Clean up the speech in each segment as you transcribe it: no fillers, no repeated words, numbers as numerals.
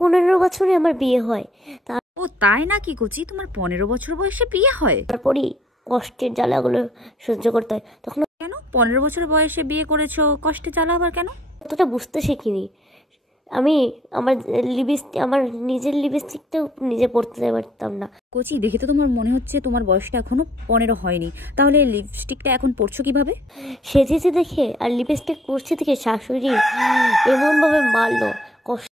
15 বছরে আমার বিয়ে হয়। ও তাই নাকি কচি, তোমার 15 বছর বয়সে বিয়ে হয়? তারপরেই কষ্টের জ্বালাগুলো সহ্য করতে হয়। তখন কেন 15 বছর বয়সে বিয়ে করেছো, কষ্টে জ্বালা আবার কেন? অতটা বুঝতে শিখিনি আমি। আমার নিজের লিপস্টিকটাও নিজে পরতে পারতাম না। কচি দেখে তো তোমার মনে হচ্ছে তোমার বয়সটা এখনো 15 হয়নি, তাহলে লিপস্টিকটা এখন পরছো কিভাবে? সেজেছে দেখে আর লিপস্টিক পরছে দেখে শাশুড়ি এমনভাবে মারলো।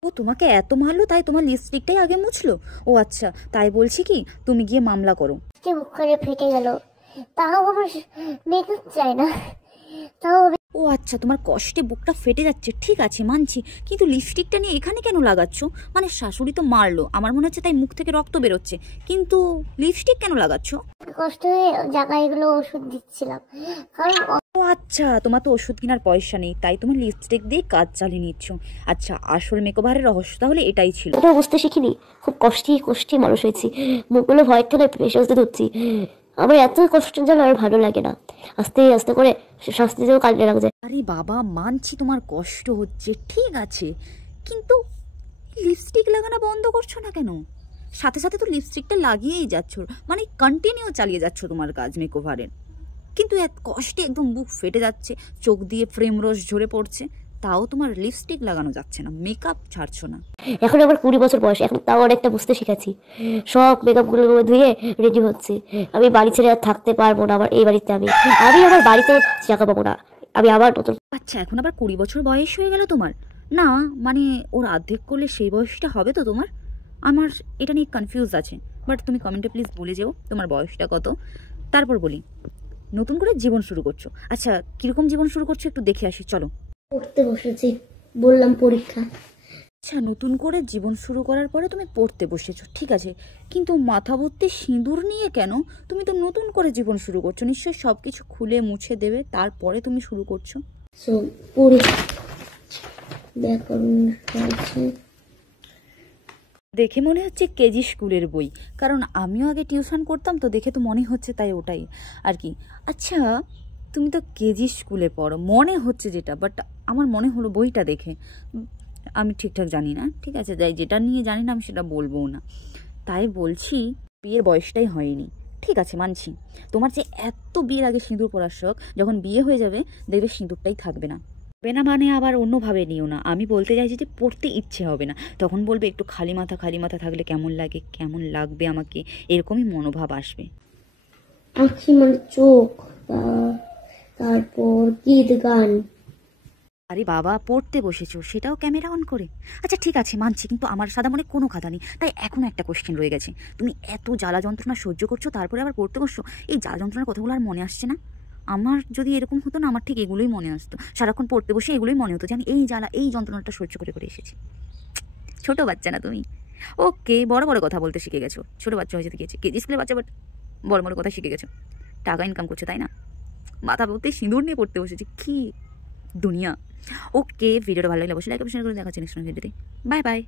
ও তোমাকে এত মারলো তাই তোমার লিপস্টিকটাই আগে মুছলো? ও আচ্ছা, তাই বলছি কি তুমি গিয়ে মামলা করো। মুখখানে ফেটে গেল, তাও আমার মেকআপ চাই না, তাও ও আচ্ছা, তোমার কষ্টে বুকটা ফেটে যাচ্ছে, ঠিক আছে মানছি, কিন্তু লিপস্টিকটা নিয়ে এখানে কেন লাগাচ্ছ? মানে শাশুড়ি তো মারলো, আমার মনে হচ্ছে তাই মুখ থেকে রক্ত বেরোচ্ছে, কিন্তু লিপস্টিক কেন লাগাচ্ছ? কষ্ট হয়ে জায়গায় এগুলো ওষুধ দিচ্ছিলাম, কারণ ও আচ্ছা, তোমার তো ওষুধ কেনার পয়সা নেই, তাই তোমার লিপস্টিক দিয়ে কাজ চালিয়ে নিচ্ছ। আচ্ছা, আসল মেকওভারের রহস্য তাহলে এটাই ছিল। ওটা বুঝতে শিখিনি, খুব কষ্টে কষ্টে মানুষ হয়েছি, মুখগুলো ভয় ঠেলে পেশাতে ধরছি। আমার এত কষ্ট যেন আর ভালো লাগে না, আস্তে আস্তে করে শাস্তি দিয়েও কাজে লাগছে। আরে বাবা মানছি তোমার কষ্ট হচ্ছে, ঠিক আছে, কিন্তু লিপস্টিক লাগানো বন্ধ করছো না কেন? সাথে সাথে তো লিপস্টিকটা লাগিয়েই যাচ্ছ, মানে কন্টিনিউ চালিয়ে যাচ্ছ তোমার কাজ মেকওভারের, কিন্তু এত কষ্টে একদম বুক ফেটে যাচ্ছে, চোখ দিয়ে ফ্রেম রস ঝরে পড়ছে, তাও তোমার লিপস্টিক লাগানো যাচ্ছে না, মেকআপ ছাড়ছো না। এখন আমার 20 বছর বয়স, এখন তাও অনেকটা বুঝতে শিখেছি। সব মেকআপগুলো ধুয়ে রেডি হচ্ছে। আমি বাড়ি ছেড়ে আর থাকতে পারবো না, আমার এই বাড়িতে আমি আমি আমার বাড়িতেও জায়গা পাবো না, আমি আবার নতুন। আচ্ছা, এখন আবার 20 বছর বয়স হয়ে গেল তোমার? না মানে ওর অর্ধেক করলে সেই বয়সটা হবে তো তোমার? আমার এটা নিয়ে কনফিউজ আছে, বাট তুমি কমেন্টে প্লিজ বলে যেও তোমার বয়সটা কত। তারপর বলি, নতুন করে জীবন শুরু করছো, আচ্ছা কিরকম জীবন শুরু করছো একটু দেখে আসি চলো। পড়তে বসেছি, বললাম পরীক্ষা। আচ্ছা, নতুন করে জীবন শুরু করার পরে তুমি পড়তে বসেছো, ঠিক আছে, কিন্তু মাথা ভর্তি সিঁদুর নিয়ে কেন? তুমি তো নতুন করে জীবন শুরু করছো, নিশ্চয়ই সবকিছু খুলে মুছে দেবে তারপরে তুমি শুরু করছো। ব্যাকরণ আছে, দেখে মনে হচ্ছে কেজি স্কুলের বই, কারণ আমিও আগে টিউশন করতাম তো, দেখে তো মনে হচ্ছে, তাই ওটাই আর কি। আচ্ছা, তুমি তো কেজি স্কুলে পড়ো মনে হচ্ছে যেটা, বাট আমার মনে হলো বইটা দেখে, আমি ঠিকঠাক জানি না, ঠিক আছে, যাই যেটা নিয়ে জানি না আমি সেটা বলবো না, তাই বলছি বিয়ের বয়সটাই হয়নি, ঠিক আছে মানছি। তোমার যে এত বিয়ের আগে সিঁদুর পরার শখ, যখন বিয়ে হয়ে যাবে দেখবে সিঁদুরটাই থাকবে না। বেনা মানে আবার অন্যভাবে নিও না, আমি বলতে চাইছি যে পড়তে ইচ্ছে হবে না, তখন বলবে একটু খালি মাথা থাকলে কেমন লাগে, কেমন লাগবে আমাকে, এরকমই মনোভাব আসবে। আঁখি মানে চোখ, তারপর গীত গান। আরে বাবা, পড়তে বসেছো সেটাও ক্যামেরা অন করে? আচ্ছা ঠিক আছে মানছি, কিন্তু আমার সাদা মনে কোনো কথা নেই, তাই এখনো একটা কোশ্চেন রয়ে গেছে, তুমি এত জ্বালা যন্ত্রণা সহ্য করছো তারপরে আবার পড়তে বসছো, এই জ্বালা যন্ত্রণার কথাগুলো আর মনে আসছে না? আমার যদি এরকম হতো না, আমার ঠিক এগুলোই মনে আসতো, সারাক্ষণ পড়তে বসে এগুলোই মনে হতো যে আমি এই জ্বালা এই যন্ত্রণাটা সহ্য করে করে এসেছি। ছোট বাচ্চা না তুমি? ওকে, বড় বড় কথা বলতে শিখে গেছো, ছোট বাচ্চা হয়ে যেতে গিয়েছে, কেজি স্কুলের বাচ্চা, বাট বড় বড় কথা শিখে গেছো, টাকা ইনকাম করছো তাই না? মাথা বলতে সিঁদুর নিয়ে পড়তে বসেছি, কি দুনিয়া। ওকে, ভিডিওটা ভালো লাগলে অবশ্যই লাইক শেয়ার করে, দেখা হচ্ছে নেক্সট ভিডিওতে। Bye bye.